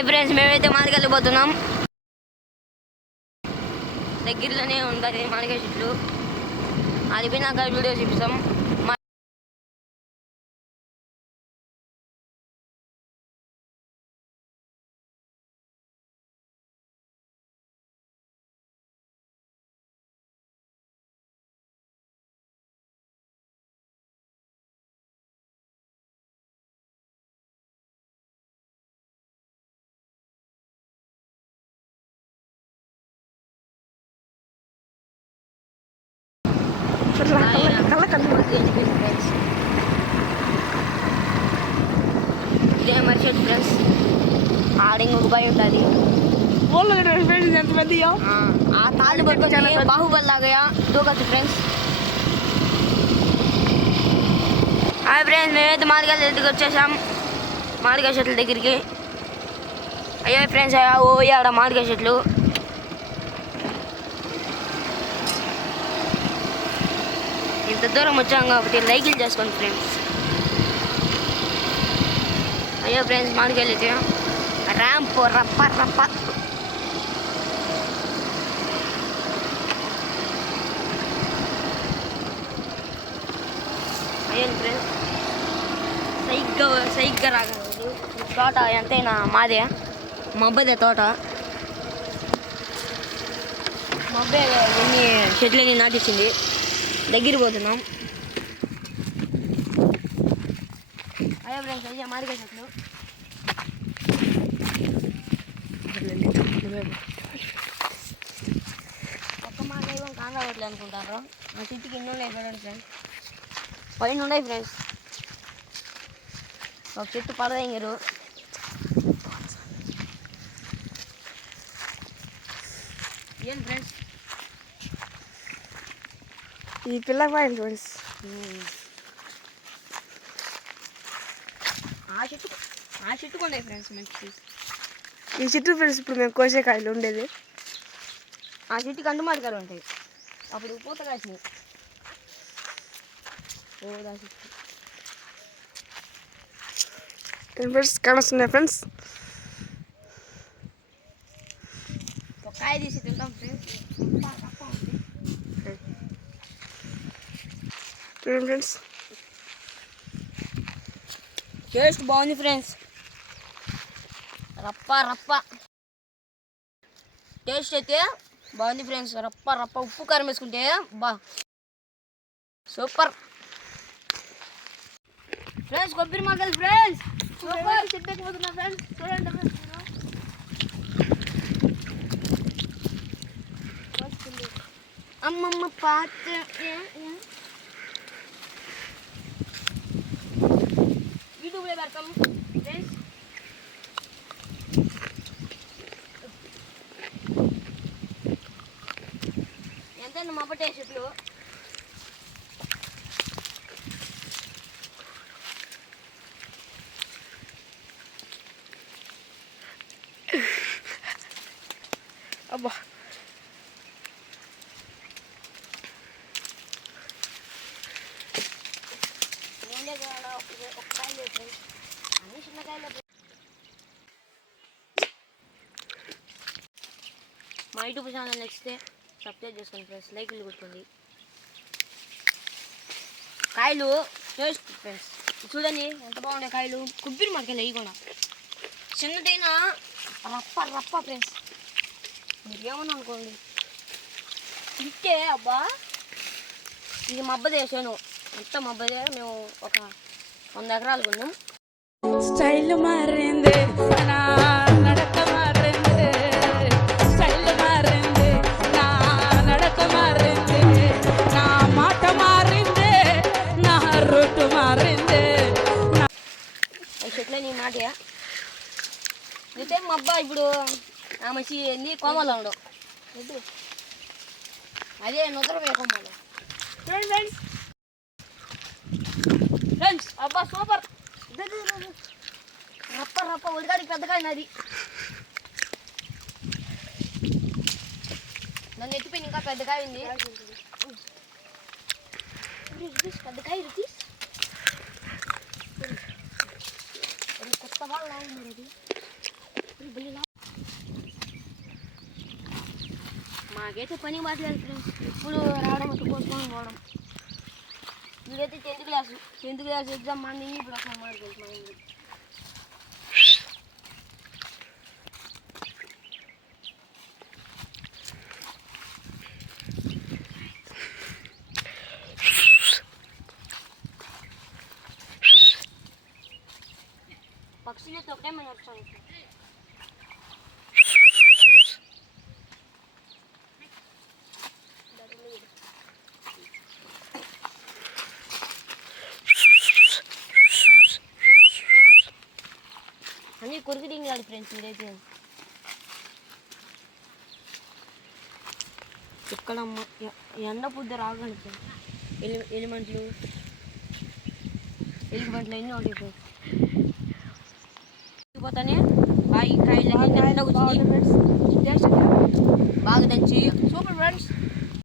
Hi friends, మేమైతే మామిడికాయలు దగ్గరలోనే ఉంటుంది మామిడికాయ చెట్లు. అది పోయినాక వీడియో చూపిస్తాం. ఇదే మరి చెట్టు ఫ్రెండ్స్. ఆడింగ్ ఒక భయం ఉంటుంది. ఎంతమంది ఆ తాళ్ళు పట్టుకొని బాహుబలి లాగా దూకొచ్చు ఫ్రెండ్స్. హాయ్ ఫ్రెండ్స్, మేమైతే మామిడికాయల దగ్గరికి వచ్చేసాం. మామిడికాయ చెట్ల దగ్గరికి. అయ్యో ఫ్రెండ్స్, ఓ ఆడ మామిడికాయ చెట్లు. ఇంత దూరం వచ్చాం కాబట్టి లైకులు చేసుకోండి ఫ్రెండ్స్. అయ్యో ఫ్రెండ్స్, మామిడికాయలు అయితే ర్యాంప్ రప్ప రప్ప. అయ్యో ఫ్రెండ్స్, సైగ్గా రాగలదు. తోట ఎంతైనా మాదే, మబ్బదే తోట. మబ్బే ఎన్ని చెట్లని నాటించింది. దగ్గర పోతున్నాం. అయ్యో ఫ్రెండ్స్, అయ్యా మామిడికాయ చెట్లు. ఒక్క మామిడికాయ కాంగవట్లే అనుకుంటారు. ఆ చెట్టుకి ఎన్ని ఉన్నాయి చూడండి ఫ్రెండ్స్. పైన ఉన్నాయి ఫ్రెండ్స్. ఒక చెట్టు పడదయ్యారు. ఏం ఫ్రెండ్స్, ఈ పిల్ల పాయింట్ ఫ్రెండ్స్. ఆ చెట్టుకు ఉన్నాయి ఫ్రెండ్స్ మంచి. ఈ చెట్టు ఫ్రెండ్స్ ఇప్పుడు మేము కోసే కాయలు ఉండేది. ఆ చెట్టుకి అంటు మామిడికాయలు ఉంటాయి. అప్పుడు పూత కాసినాయి. ఫ్రెండ్స్ కానొస్తున్నాయి ఫ్రెండ్స్. ఒక కాయ తీసి తింటాం ఫ్రెండ్స్. చూడండి ఫ్రెండ్స్, టేస్ట్ బాగుంది ఫ్రెండ్స్. రప్ప రప్ప టేస్ట్ అయితే బాగుంది ఫ్రెండ్స్. రప్ప రప్ప ఉప్పు కారం వేసుకుంటే బా సూపర్ ఫ్రెండ్స్. కొబ్బరి మామిడికాయలు ఫ్రెండ్స్, సూపర్. చెట్టెక్కిపోతున్నా ఫ్రెండ్స్, చూడండి ఫ్రెండ్స్. అమ్మమ్మ పాత యూట్యూబ్లో పెడతాం ఫ్రెండ్స్. ఎంతైనా మబ్బటే చెట్లు. అబ్బా అన్ని చిన్నకాయలు. మా యూట్యూబ్ ఛానల్ నచ్చితే సబ్స్క్రైబ్ చేసుకోండి ఫ్రెండ్స్. లైక్లు కొట్టుకోండి. కాయలు టేస్ట్ ఫ్రెండ్స్ చూడండి ఎంత బాగున్నాయి కాయలు. కొబ్బరి మామిడికాయలు అవి కూడా చిన్నదైనా రప్ప రప్ప ఫ్రెండ్స్. మీరు ఏమన్నా అనుకోండి. ఇట్టే అబ్బా, ఇది మబ్బదే చేను. అంత మబ్బదే. మేము ఒక 100 ఎకరాలు కొన్నాం. స్టైల్ మారింది, నా నడక మారింది. స్టైల్ మారింది, నా నడక మారింది. నా మాట మారింది, నా రూట్ మారింది. చెట్లే నీ మాట అయితే మబ్బా. ఇప్పుడు ఆ మసి నీ కోమలో ఉండవు. అదే నుదరమే కోమలో ఫ్రెండ్స్. అబ్బా సూపర్. రప్ప రప్ప ఒడిగాడికి పెద్దకాయ నాది. నన్ను ఎత్తిపోయింది. ఇంకా పెద్దకాయ ఉంది. పెద్దకాయ రుతీస్ కొత్త వాళ్ళు అది మాకైతే పని మాట్లేదు ఫ్రెండ్స్, ఎప్పుడు రావడం వచ్చి కోసుకొని పోవడం. వీడైతే 10th క్లాస్ ఎగ్జామ్ మంది ఇప్పుడు అసలు మాట తెలుసు మా ఇంటికి. పక్షులతో ఒకటే మేము వచ్చాను. అన్నీ కొరికి దింగాడు ఫ్రెండ్స్ మీరైతే. ఇక్కడ ఎండ పొద్దు రాగండి ఫ్రెండ్స్. ఎలిమెంట్లు ఎన్ని ఉంటాయి ఫ్రెండ్స్. పోతానే బాగా కాయలు ఎండ వచ్చింది, బాగా దంచి సూపర్ ఫ్రెండ్స్.